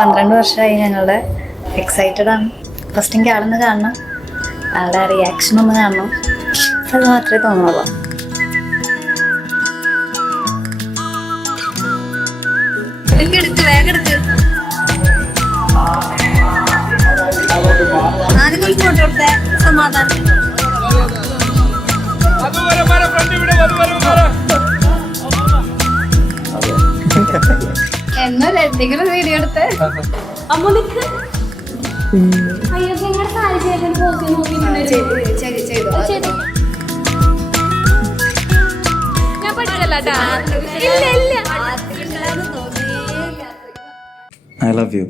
12 വർഷമായി ഞങ്ങളുടെ. എക്സൈറ്റഡ് ആണ്. ഫസ്റ്റ് എനിക്ക് ആളൊന്ന് കാണണം, ആളുടെ റിയാക്ഷൻ ഒന്ന് കാണണം, അത് മാത്രമേ തോന്നുള്ളൂ. സമാധാനം എന്നൊരു എന്തെങ്കിലും വീഡിയോ എടുത്ത് അമ്മ നിക്ക്. അയ്യോ നിങ്ങളുടെ സാഹചര്യം ഞാൻ പഠിച്ചല്ലാട്ടാ. ഇല്ല ഇല്ല I love you.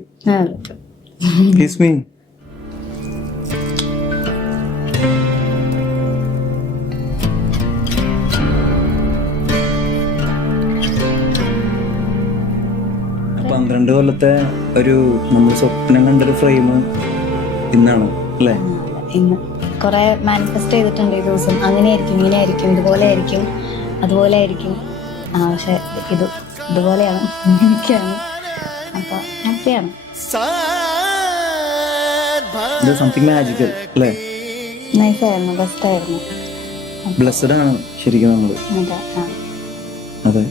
Kiss me. കൊല്ലത്തെ ഒരു നമ്മൾ സ്വപ്നം കണ്ടൊരു ഫ്രെയിം ഇന്നാണ് അല്ലേ? ഇന്ന് കുറെ മാനിഫെസ്റ്റ് ചെയ്തിട്ടുണ്ട് ഈ ദിവസം. അങ്ങനെയായിരിക്കും, ഇങ്ങനെയായിരിക്കും, ഇതുപോലെ ആയിരിക്കും, അതുപോലെ ആയിരിക്കും. പക്ഷെ ഇതുപോലെയാണ്, ഇങ്ങനെയൊക്കെയാണ്. അപ്പൊ ഹാപ്പിയാണ്. സംതിങ് മാജിക്കൽ അല്ലേ? നൈസായിരുന്നു, ബെസ്റ്റായിരുന്നു. ബ്ലെസ്ഡ് ആണ് ശരിക്കും നമ്മള്. അതെ.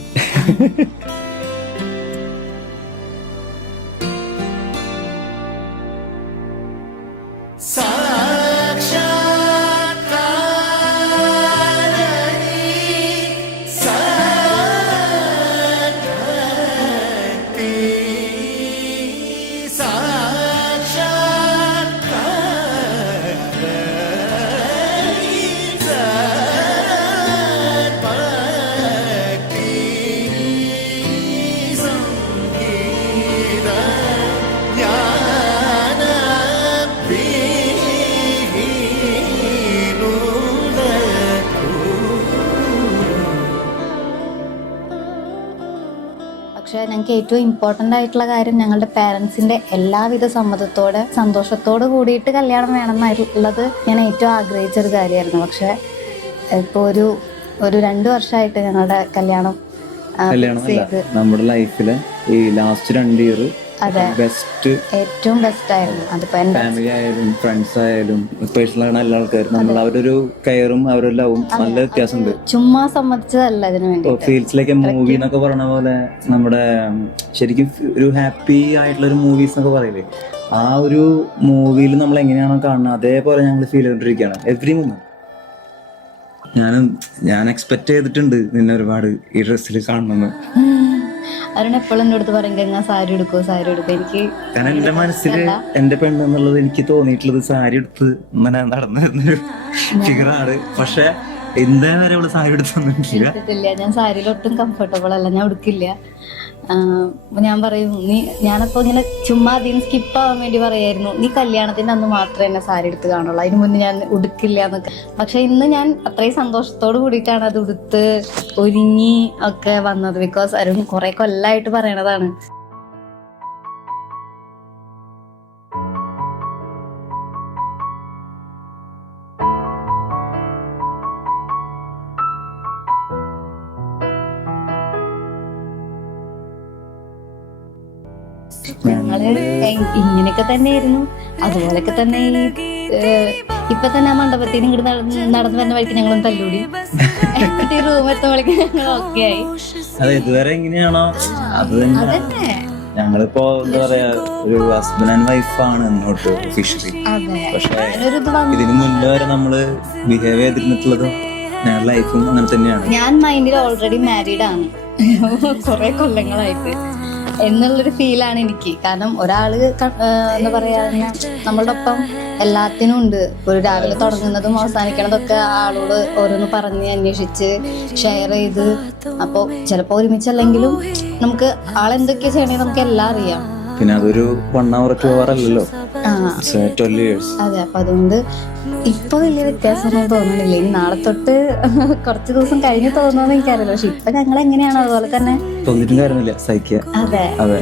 പക്ഷെ ഞങ്ങൾക്ക് ഏറ്റവും ഇമ്പോർട്ടൻ്റ് ആയിട്ടുള്ള കാര്യം ഞങ്ങളുടെ പേരൻസിൻ്റെ എല്ലാവിധ സമ്മതത്തോടെ സന്തോഷത്തോട് കൂടിയിട്ട് കല്യാണം വേണമെന്നായിട്ടുള്ളത് ഞാൻ ഏറ്റവും ആഗ്രഹിച്ചൊരു കാര്യമായിരുന്നു. പക്ഷെ ഇപ്പോൾ ഒരു 2 വർഷമായിട്ട് ഞങ്ങളുടെ കല്യാണം നമ്മുടെ ലൈഫിലെ ഈ ലാസ്റ്റ് 2 ഇയർ ഏറ്റവും ബെസ്റ്റ് ആയിരുന്നു. അതിപ്പോ ഫാമിലി ആയാലും ഫ്രണ്ട്സ് ആയാലും പേഴ്സണൽ ആണ് എല്ലാ ആൾക്കാരും നമ്മൾ അവരൊരു കെയറും അവരുടെ ലവും നല്ല വ്യത്യാസമുണ്ട്. ചുമ്മാ സമ്മതിച്ചതല്ല ഇതിനു വേണ്ടി. ഫീൽസ് ലൈക്ക് എ മൂവി എന്നൊക്കെ പറഞ്ഞ പോലെ നമ്മുടെ ശരിക്കും ഒരു ഹാപ്പി ആയിട്ടുള്ള ഒരു മൂവീസ് എന്നൊക്കെ പറയില്ലേ, ആ ഒരു മൂവിയിൽ നമ്മൾ എങ്ങനെയാണോ കാണുന്നത് അതേപോലെ ഞങ്ങൾ ഫീൽ ചെയ്തോണ്ടിരിക്കുകയാണ് എവറി മൊമെന്റ്. ഞാൻ എക്സ്പെക്ട് ചെയ്തിട്ടുണ്ട് നിന്നെ ഒരുപാട് ഈ ഡ്രസ്സിൽ കാണണമെന്ന്. അരുൺ എപ്പോഴും എൻ്റെ അടുത്ത് പറയും ഗംഗ സാരി എടുക്കും, സാരി എടുക്കും. എനിക്ക് കാരണം എന്റെ മനസ്സില് എന്റെ പെണ്ണെന്നുള്ളത് എനിക്ക് തോന്നിയിട്ടുള്ളത് സാരി എടുത്ത് ഇങ്ങനെ നടന്നു വരുന്നൊരു ഫിഗറാണ്. പക്ഷെ എന്താ വരെ അവള് സാരി എടുത്തില്ല. ഞാൻ സാരിയിൽ ഒട്ടും കംഫർട്ടബിൾ അല്ല, ഞാൻ ഉടുക്കില്ല. ഞാൻ പറയും ഞാനപ്പോ ഇങ്ങനെ ചുമ്മാ അതിന് സ്കിപ്പ് ആവാൻ വേണ്ടി പറയായിരുന്നു, നീ കല്യാണത്തിന്റെ അന്ന് മാത്രമേ എന്നെ സാരി എടുത്ത് കാണുള്ളൂ, അതിന് മുന്നേ ഞാൻ ഉടുക്കില്ല എന്നൊക്കെ. പക്ഷെ ഇന്ന് ഞാൻ അത്രയും സന്തോഷത്തോട് കൂടിയിട്ടാണ് അത് ഉടുത്ത് ഒരുങ്ങി ഒക്കെ വന്നത്. ബിക്കോസ് അരുൺ കുറെ കൊല്ലായിട്ട് പറയണതാണ്. ഞങ്ങള് ഇങ്ങനെയൊക്കെ തന്നെയായിരുന്നു. അതുപോലൊക്കെ തന്നെ ഇപ്പൊ തന്നെ ആ മണ്ഡപത്തിന് ഇങ്ങോട്ട് നടന്നു വരുന്ന വഴിക്ക് ഞങ്ങളും തല്ലൂടി. റൂം എത്തുമ്പോഴേക്കും ഞങ്ങൾ ഓക്കെ ആയി. അതെ, ഇതുവരെ എങ്ങനെയാണോ അത് തന്നെ. ഞങ്ങളിപ്പോ എന്താ പറയാ ഒരു ഹസ്ബൻഡ് ആൻഡ് വൈഫാണ് എന്നോട്ട് ഒഫീഷ്യലി. പക്ഷെ ഇതിനു മുന്നേ വരെ നമ്മള് ബിഹേവ് ചെയ്തിരുന്നിട്ടുള്ളതും ഞങ്ങളുടെ ലൈഫും അങ്ങനെ തന്നെയാണ്. ഞാൻ മൈൻഡിൽ ഓൾറെഡി മാരീഡ് ആണ് കുറെ കൊല്ലങ്ങളായിട്ട് എന്നുള്ളൊരു ഫീലാണ് എനിക്ക്. കാരണം ഒരാള് എന്താ പറയാ നമ്മളുടെ ഒപ്പം എല്ലാത്തിനും ഉണ്ട്. ഒരു രാവിലെ തുടങ്ങുന്നതും അവസാനിക്കണതൊക്കെ ആളോട് ഓരോന്ന് പറഞ്ഞ് അന്വേഷിച്ച് ഷെയർ ചെയ്ത്. അപ്പോൾ ചിലപ്പോൾ ഒരുമിച്ചല്ലെങ്കിലും നമുക്ക് ആളെന്തൊക്കെയാ ചെയ്യണേ നമുക്ക് എല്ലാം അറിയാം. പിന്നെ അതൊരു 1 hour 2 hour അല്ലല്ലോ. അതെ, അപ്പൊ അതുകൊണ്ട് ഇപ്പൊ വലിയ വ്യത്യാസമൊന്നും തോന്നുന്നില്ല. ഇനി നാളെ തൊട്ട് കുറച്ച് ദിവസം കഴിഞ്ഞ് തോന്നുമെന്ന് എനിക്കറിയില്ല. പക്ഷെ ഇപ്പൊ ഞങ്ങൾ എങ്ങനെയാണോ അതുപോലെ തന്നെ തോന്നിട്ടും കാര്യമില്ല, സഹിക്കുക. അതെ അതെ.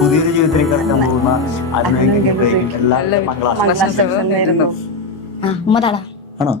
പുതിയൊരു ജീവിതത്തിലേക്ക് കടക്കാൻ പോകുന്ന ആത്മീയതയും എല്ലാ മംഗളാശംസകളും ആ ഉമ്മ താടാ ആണോ?